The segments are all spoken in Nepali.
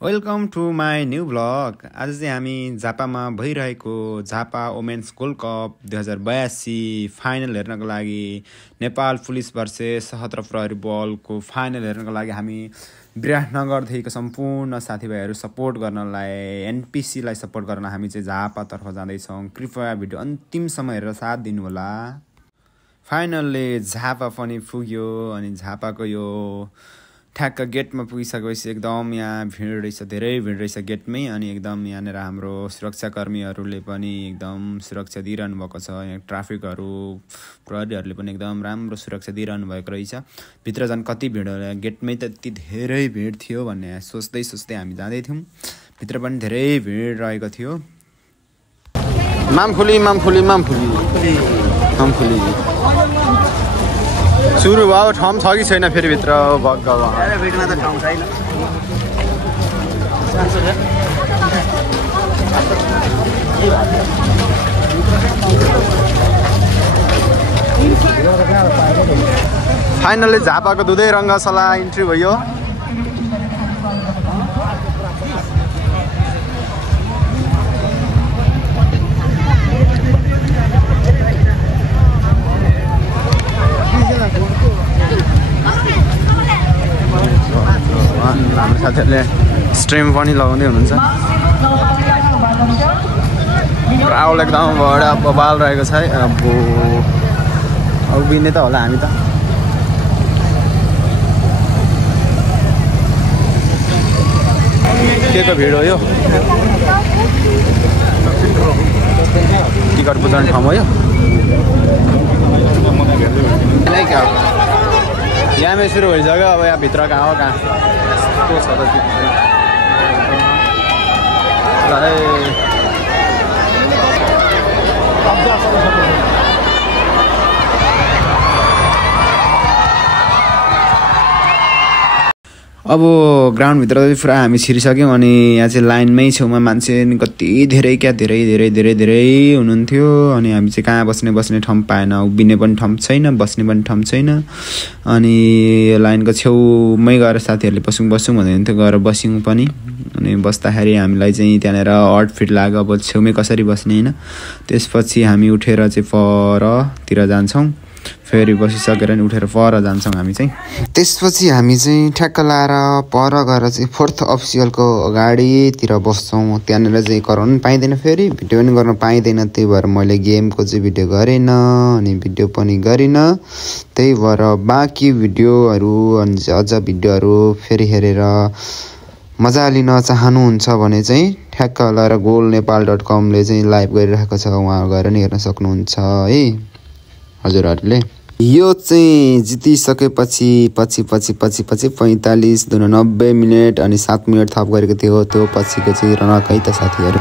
Welcome to my new blog. आज चाहिँ हामी झापामा भइरहेको Jhapa women's gold cup 2082 final हेर्नको लागि नेपाल पुलिस भर्सेस सशस्त्र प्रहरी बलको फाइनल हेर्नको लागि हामी विराटनगरदेखिको सम्पूर्ण साथीभाइहरू सपोर्ट गर्नलाई एनपिसीलाई सपोर्ट गर्न हामी चाहिँ झापातर्फ जाँदैछौँ। कृपया भिडियो अन्तिमसम्म हेरेर साथ दिनुहोला। फाइनलले झापा पनि पुग्यो अनि झापाको यो ठ्याक्क गेटमा पुगिसकेपछि एकदम यहाँ भिड रहेछ, धेरै भिड रहेछ गेटमै। अनि एकदम यहाँनिर हाम्रो सुरक्षाकर्मीहरूले पनि एकदम सुरक्षा दिइरहनु भएको छ। यहाँ ट्राफिकहरू प्रहरीहरूले पनि एकदम राम्रो सुरक्षा दिइरहनु भएको रहेछ। भित्र झन् कति भिड होला, गेटमै त यति धेरै भिड थियो भन्ने सोच्दै हामी जाँदै थियौँ। भित्र पनि धेरै भिड रहेको थियो। मामफुली सुरु भयो। ठाउँ छ कि छैन फेरि भित्र? भिडमा त ठाउँ छैन। फाइनली झापाको दुधै रङ्गशाला इन्ट्री भयो। हाम्रो साथीहरूले स्ट्रिम पनि लगाउँदै हुनुहुन्छ। क्राउड एकदम बडा बबाल रहेको छ है। अब उभिने त होला हामी त। के को भिड हो यो? टिकट बुझाउने ठाउँ हो यो? यहाँमै सुरु भइसक्यो। अब यहाँ भित्र कहाँ हो कहाँ कस्तो छ त अब ग्राउन्डभित्र चाहिँ पुरा हामी छिरिसक्यौँ। अनि यहाँ चाहिँ लाइनमै छेउमा मान्छे कति धेरै धेरै हुनुहुन्थ्यो। अनि हामी चाहिँ कहाँ बस्ने ठाउँ पाएन, उभिने पनि ठाउँ छैन, बस्ने पनि ठाउँ छैन। अनि लाइनको छेउमै गएर साथीहरूले बसौँ भन्दै हुन्थ्यो, गएर बस्यौँ पनि। अनि बस्दाखेरि हामीलाई चाहिँ त्यहाँनिर अड फिट लाग्यो, अब छेउमै कसरी बस्ने होइन। त्यसपछि हामी उठेर चाहिँ परतिर जान्छौँ। फेरि बसिसकेर नि उठेर पर जान्छौँ हामी चाहिँ। त्यसपछि हामी चाहिँ ठ्याक्क लाएर पर गएर चाहिँ फोर्थ अफिसियलको अगाडितिर बस्छौँ। त्यहाँनिर चाहिँ कराउनु पाइँदैन, फेरि भिडियो पनि गर्न पाइँदैन। त्यही भएर मैले गेमको चाहिँ भिडियो गरेन अनि भिडियो पनि गरिनँ। त्यही भएर बाँकी भिडियोहरू अनि अझ भिडियोहरू फेरि हेरेर मजा लिन चाहनुहुन्छ भने चाहिँ ठ्याक्क लाएर golnepal.com ले चाहिँ लाइभ गरिरहेको छ, उहाँ गएर नि हेर्न सक्नुहुन्छ है हजुरहरूले। यो चाहिँ जितिसकेपछि पछि 45 दुना 90 मिनट अनि 7 मिनट थप गरेको थियो। त्यो पछिको चाहिँ रनक है त साथीहरू।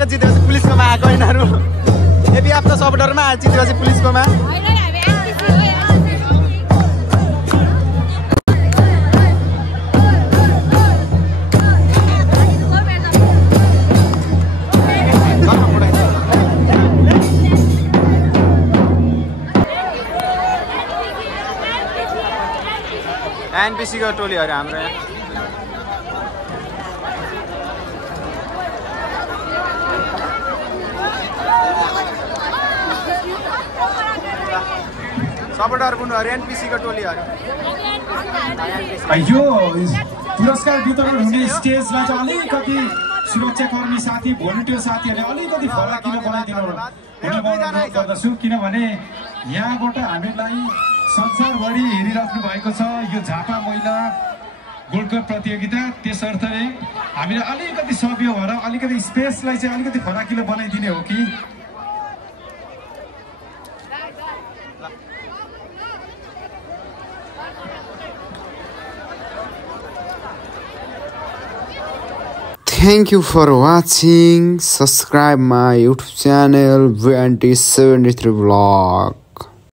आएको जितेपछि पुलिसकोमा आएको यिनीहरू एपिएफ त सपोर्टरमा आयो जितेपछि पुलिसकोमा एनपिसी को टोलीहरू हाम्रो यहाँ सपोर्टर बुनुहरू एनपिसी को टोलीहरू यो पुरस्कार वितरण हुने स्टेजलाई चाहिँ अलिकति सुरक्षाकर्मी साथी भोलिन्टियर साथीहरूले अलिकति फराकिलो बनाइदिनु हुन म अनुरोध गर्दछु किनभने यहाँबाट हामीलाई संसारभरि हेरिराख्नु भएको छ यो झापा महिला गोल्डकप प्रतियोगिता त्यसर्थले हामीले अलिकति सभ्य भएर अलिकति स्पेसलाई चाहिँ अलिकति फराकिलो बनाइदिने हो कि Thank you for watching. Subscribe my YouTube channel VNT73 Vlog.